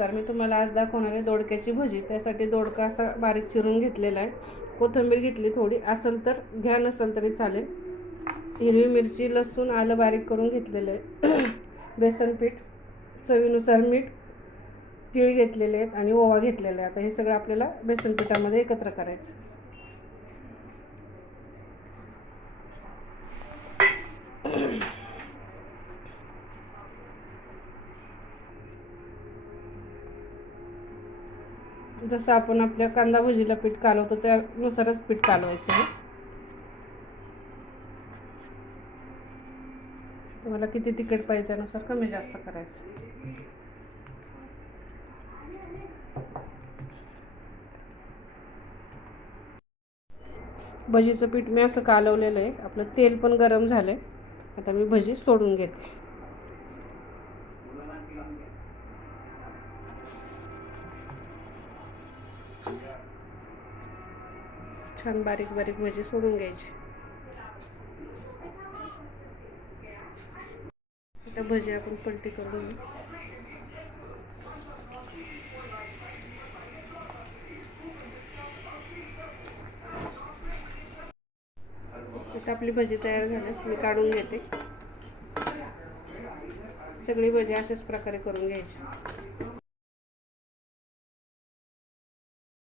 नमस्कार. मी तुम्हाला आज दाखवणार आहे दोडक्याची भजी. त्यासाठी दोडका असा बारीक चिरून घेतलेला आहे. कोथिंबीर घेतली थोडी, असेल तर घ्या, नसेल तरी चालेल. हिरवी मिरची, लसूण, आलं बारीक करून घेतलेलं आहे. बेसन पीठ, चवीनुसार मीठ, तीळ घेतलेले आहेत आणि ओवा घेतलेला आहे. आता हे सगळं आपल्याला बेसन पिठामध्ये एकत्र करायचं. जसं आपण आपल्या कांदा भजीला पीठ कालवतो त्यानुसारच पीठ कालवायचं आहे. तुम्हाला किती तिखट पाहिजे त्यानुसार कमी जास्त करायचं. भजीचं पीठ मी असं कालवलेलं आहे. आपलं तेल पण गरम झालं आहे. आता मी भजी सोडून घेते. छान बारीक बारीक भजी सोडून घ्यायची. आता भजी आपण पलटी करून घेऊ. आता आपली भजी तयार झाली, मी काढून घेते. सगळी भजी अशाच प्रकारे करून घ्यायची.